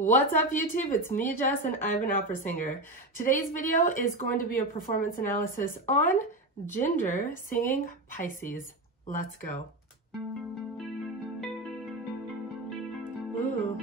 What's up YouTube? It's me, Jess, and I'm an opera singer. Today's video is going to be a performance analysis on Jinjer singing Pisces. Let's go. Ooh.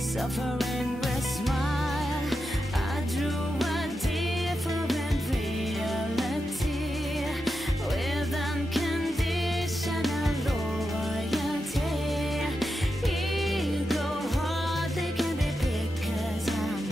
Suffering with smile, I drew a different reality with unconditional loyalty. Ego hardly can be because I'm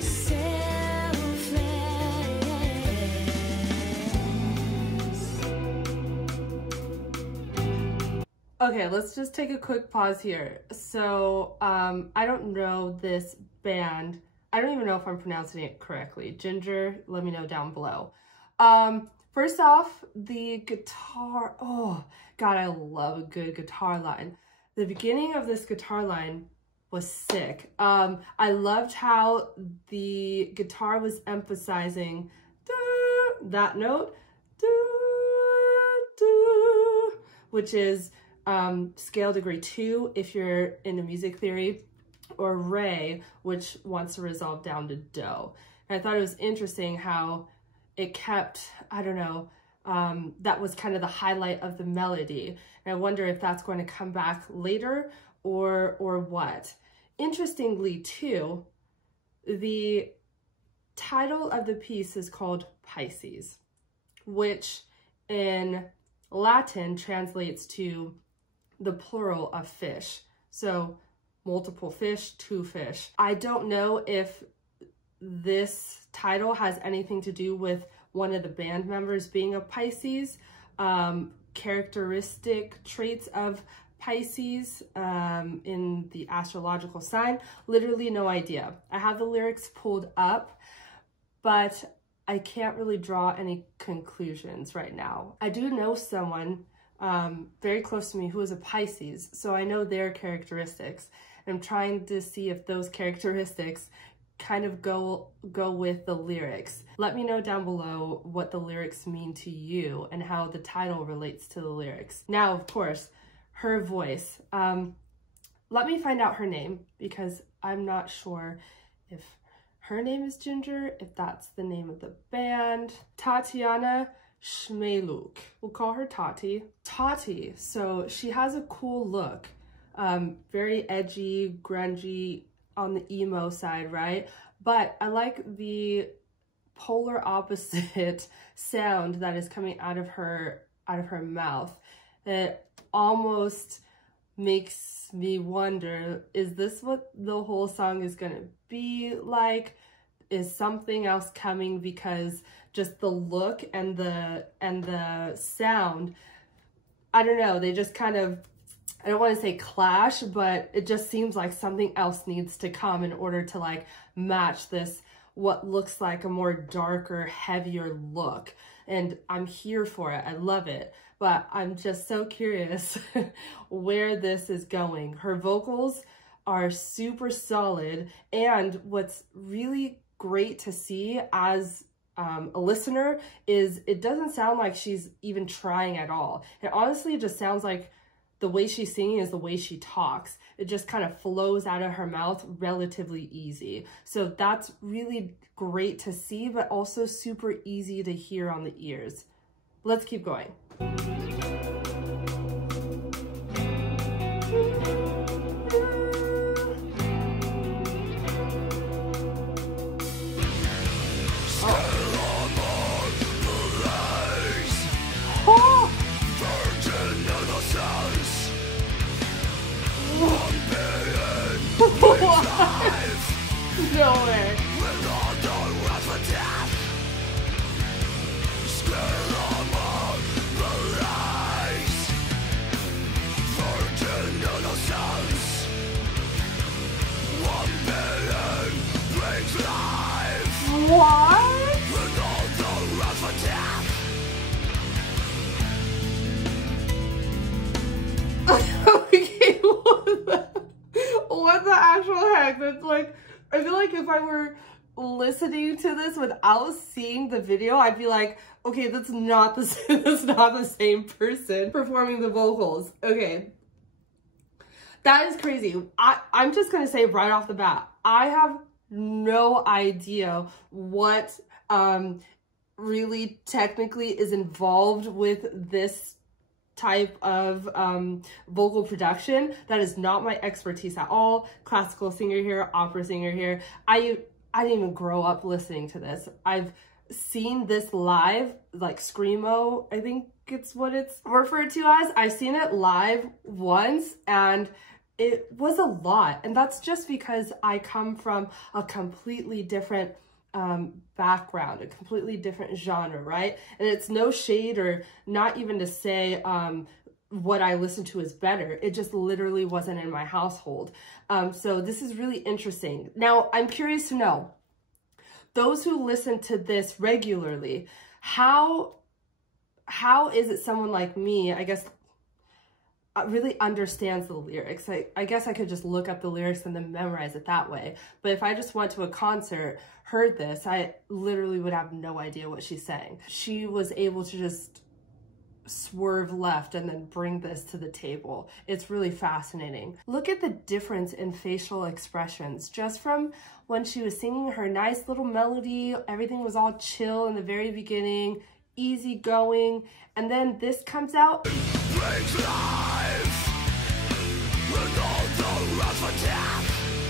selfless. Okay, let's just take a quick pause here. So, I don't know this band. I don't even know if I'm pronouncing it correctly. Jinjer, let me know down below. First off, the guitar, oh God, I love a good guitar line. The beginning of this guitar line was sick. I loved how the guitar was emphasizing that note, which is scale degree 2 if you're into music theory, or re, which wants to resolve down to do. And I thought it was interesting how it kept, I don't know, that was kind of the highlight of the melody. And I wonder if that's going to come back later or what. Interestingly too, the title of the piece is called Pisces, which in Latin translates to the plural of fish. So multiple fish, two fish. I don't know if this title has anything to do with one of the band members being a Pisces, characteristic traits of Pisces in the astrological sign. Literally no idea. I have the lyrics pulled up, but I can't really draw any conclusions right now. I do know someone very close to me who is a Pisces, so I know their characteristics. I'm trying to see if those characteristics kind of go with the lyrics. Let me know down below what the lyrics mean to you and how the title relates to the lyrics. Now, of course, her voice. Let me find out her name because I'm not sure if her name is Jinjer, if that's the name of the band. Tatiana Schmeluk. We'll call her Tati. Tati, so she has a cool look. Very edgy, grungy, on the emo side, right? But I like the polar opposite sound that is coming out of her mouth. It almost makes me wonder, is this what the whole song is gonna be like? Is something else coming? Because just the look and the sound, I don't know, they just kind of, I don't want to say clash, but it just seems like something else needs to come in order to like match this, what looks like a more darker, heavier look. And I'm here for it. I love it. But I'm just so curious where this is going. Her vocals are super solid. And what's really great to see as a listener is it doesn't sound like she's even trying at all. It honestly just sounds like the way she's singing is the way she talks. It just kind of flows out of her mouth relatively easy. So that's really great to see, but also super easy to hear on the ears. Let's keep going. No way. What? Okay, what the actual heck? That's like, I feel like if I were listening to this without seeing the video, I'd be like, okay, that's not the same person performing the vocals. Okay, that is crazy. I'm just gonna say right off the bat, I have no idea what really technically is involved with this type of vocal production. That is not my expertise at all. Classical singer here, opera singer here. I didn't even grow up listening to this. I've seen this live, like Screamo, I think it's what it's referred to as. I've seen it live once and it was a lot. And that's just because I come from a completely different background, a completely different genre, right? And it's no shade or not even to say what I listen to is better. It just literally wasn't in my household. So this is really interesting. Now, I'm curious to know, those who listen to this regularly, how is it someone like me, I guess, really understands the lyrics? I guess I could just look up the lyrics and then memorize it that way. But if I just went to a concert, heard this, I literally would have no idea what she's saying. She was able to just swerve left and then bring this to the table. It's really fascinating. Look at the difference in facial expressions. Just from when she was singing her nice little melody, everything was all chill in the very beginning, easy going, and then this comes out.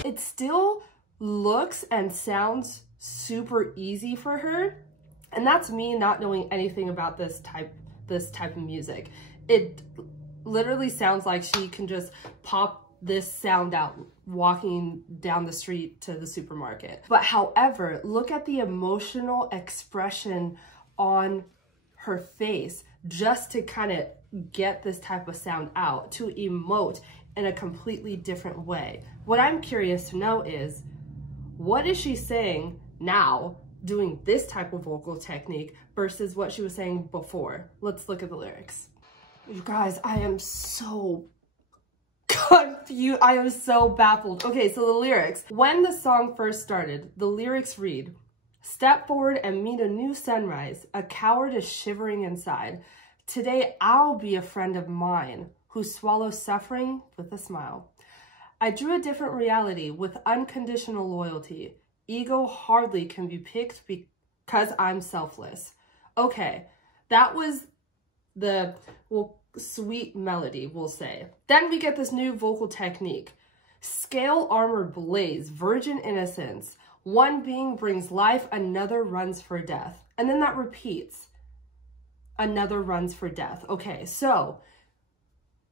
It still looks and sounds super easy for her, and that's me not knowing anything about this type of music. It literally sounds like she can just pop this sound out walking down the street to the supermarket. But however, look at the emotional expression on her face just to kind of get this type of sound out, to emote in a completely different way. What I'm curious to know is, what is she saying now doing this type of vocal technique versus what she was saying before? Let's look at the lyrics. You guys, I am so confused. I am so baffled. Okay, so the lyrics. When the song first started, the lyrics read, "Step forward and meet a new sunrise. A coward is shivering inside. Today I'll be a friend of mine who swallows suffering with a smile. I drew a different reality with unconditional loyalty. Ego hardly can be picked because I'm selfless." Okay, that was the sweet melody, we'll say. Then we get this new vocal technique. Scale armor blaze, virgin innocence. One being brings life, another runs for death. And then that repeats. Another runs for death. Okay, so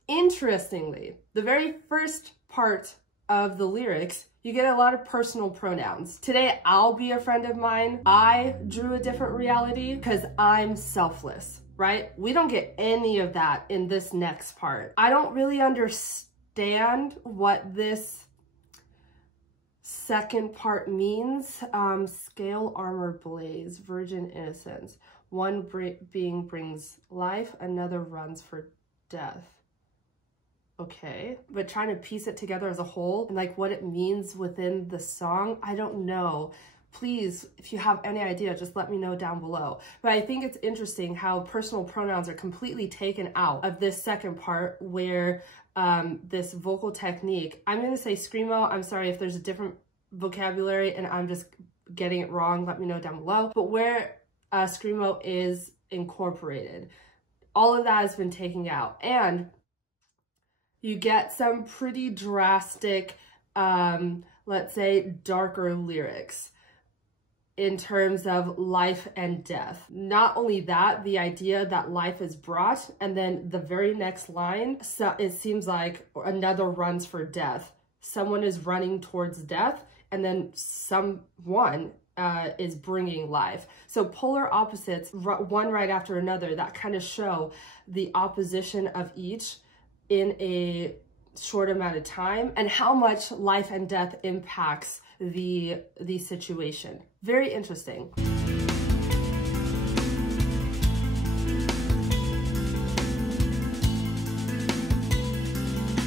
interestingly, the very first part of the lyrics, you get a lot of personal pronouns. Today, I'll be a friend of mine. I drew a different reality because I'm selfless, right? We don't get any of that in this next part. I don't really understand what this second part means. Scale armor blaze, virgin innocence. One being brings life, another runs for death. Okay, but trying to piece it together as a whole and like what it means within the song, I don't know. Please, if you have any idea, just let me know down below. But I think it's interesting how personal pronouns are completely taken out of this second part where this vocal technique, I'm gonna say Screamo. I'm sorry if there's a different vocabulary and I'm just getting it wrong, let me know down below. But where Screamo is incorporated, all of that has been taken out. And you get some pretty drastic, let's say, darker lyrics in terms of life and death. Not only that, the idea that life is brought, and then the very next line, so it seems like another runs for death. Someone is running towards death, and then someone is bringing life. So polar opposites, one right after another, that kind of show the opposition of each in a short amount of time and how much life and death impacts the situation. Very interesting.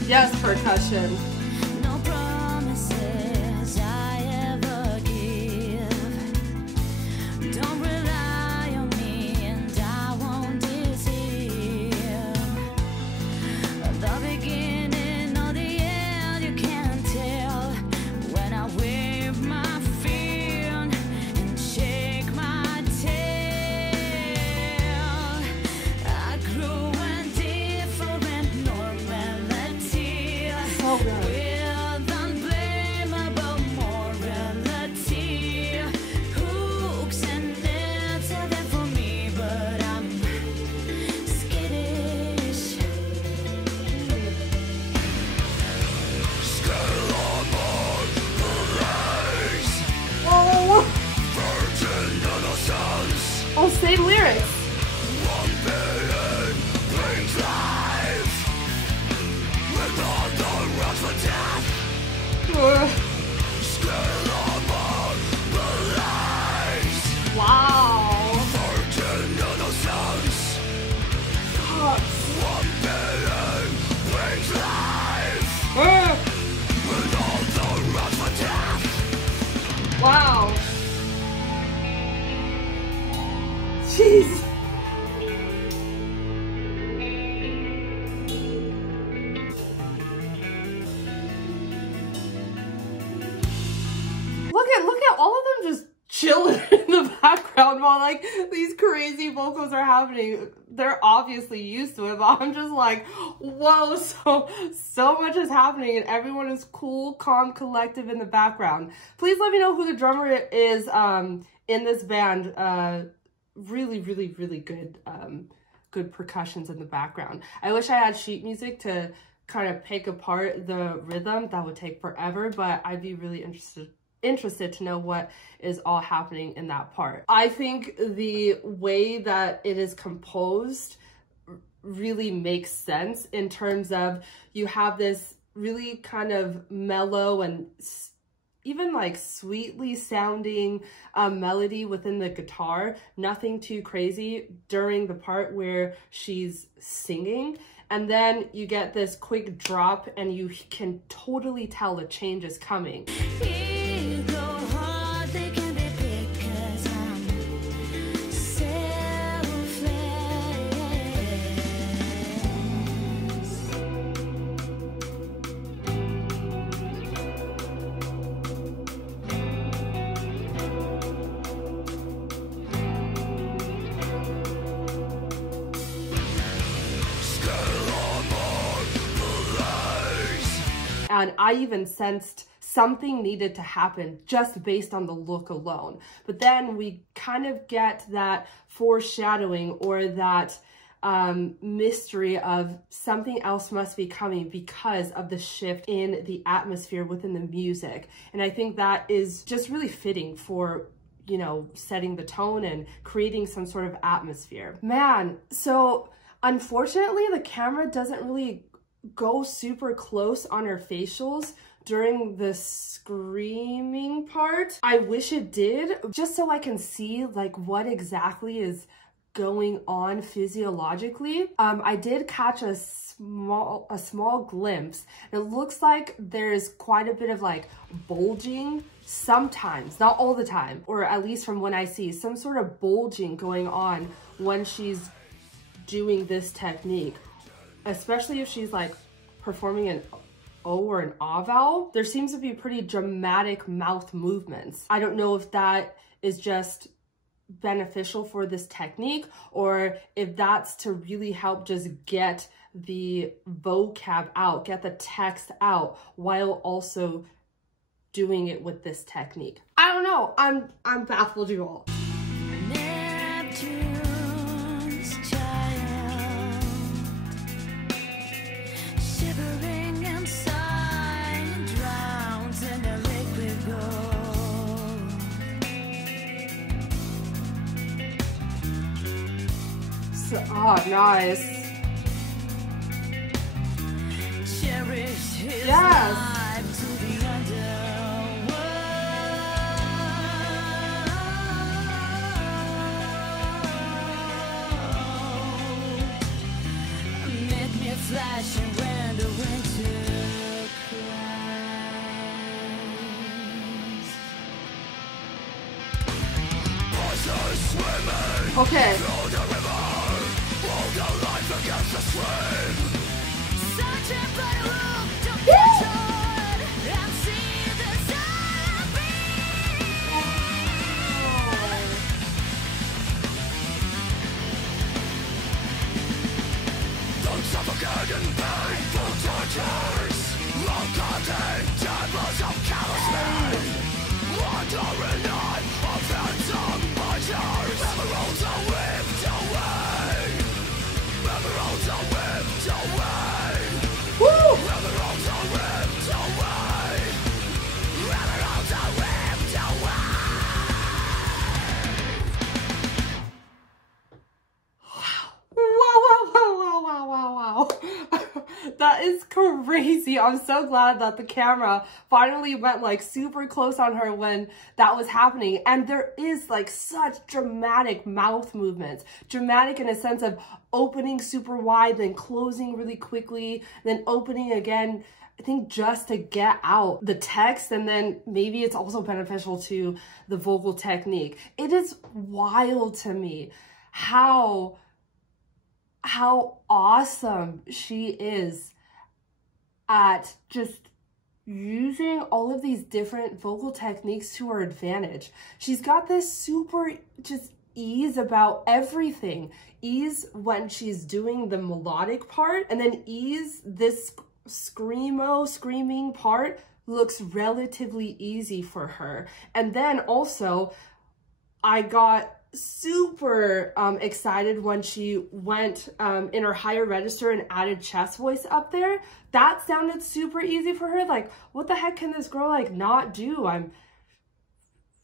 Yes, percussion. No promises I ever give. Don't rely on me and I won't deceive. The beginning or the end you can't tell. When I wave my fin and shake my tail, I grew a different normality. So good. With unblameable morality, hooks and nets are there for me, but I'm skittish. Oh, oh, same lyrics. Ugh. Wow. Ugh. Wow. Jeez. Look at all of them just chilling in the background while like these crazy vocals are happening. They're obviously used to it, but I'm just like, whoa, so much is happening and everyone is cool, calm, collective in the background. Please let me know who the drummer is in this band. Really good good percussions in the background. I wish I had sheet music to kind of pick apart the rhythm. That would take forever, but I'd be really interested to know what is all happening in that part. I think the way that it is composed really makes sense in terms of you have this really kind of mellow and even like sweetly sounding melody within the guitar, nothing too crazy during the part where she's singing. And then you get this quick drop and you can totally tell a change is coming. Ego hard, they can be picked 'cause I'm selfless. And I even sensed something needed to happen just based on the look alone. But then we kind of get that foreshadowing or that mystery of something else must be coming because of the shift in the atmosphere within the music. And I think that is just really fitting for, you know, setting the tone and creating some sort of atmosphere. Man, so unfortunately the camera doesn't really go super close on her facials during the screaming part. I wish it did, just so I can see like what exactly is going on physiologically. I did catch a small glimpse. It looks like there's quite a bit of like bulging sometimes, not all the time, or at least from when I see some sort of bulging going on when she's doing this technique. Especially if she's like performing an O or an ah vowel, there seems to be pretty dramatic mouth movements. I don't know if that is just beneficial for this technique or if that's to really help just get the vocab out, get the text out while also doing it with this technique. I don't know. I'm baffled, you all. Neptune's child, shivering inside, drowns in the liquid gold. So, oh, nice. Cherish his Yes. life to the underworld. Okay. Wow. That is crazy. I'm so glad that the camera finally went like super close on her when that was happening. And there is like such dramatic mouth movements. Dramatic in a sense of opening super wide, then closing really quickly, then opening again, I think just to get out the text, and then maybe it's also beneficial to the vocal technique. It is wild to me how awesome she is at just using all of these different vocal techniques to her advantage. She's got this super just ease about everything. Ease when she's doing the melodic part, and then ease this screaming part looks relatively easy for her. And then also I got super excited when she went in her higher register and added chest voice up there. That sounded super easy for her. Like, what the heck can this girl like not do? I'm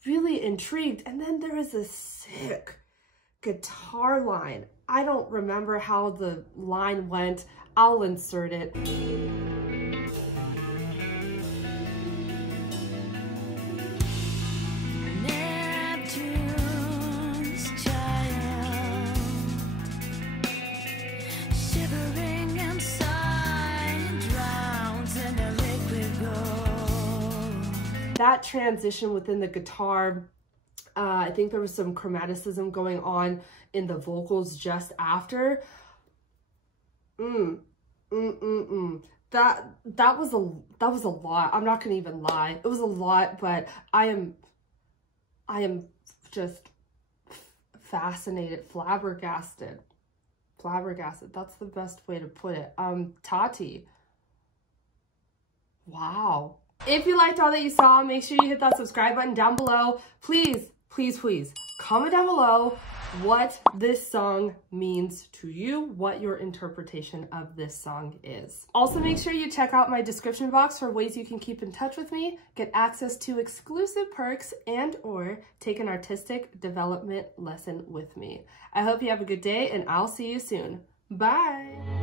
really intrigued. And then there is a sick guitar line. I don't remember how the line went. I'll insert it. That transition within the guitar, I think there was some chromaticism going on in the vocals just after. That was a lot. I'm not gonna even lie. It was a lot, but I am just fascinated, flabbergasted. That's the best way to put it. Tati. Wow. If you liked all that you saw, make sure you hit that subscribe button down below. Please comment down below what this song means to you, what your interpretation of this song is. Also, make sure you check out my description box for ways you can keep in touch with me, get access to exclusive perks, and/or take an artistic development lesson with me. I hope you have a good day, and I'll see you soon. Bye.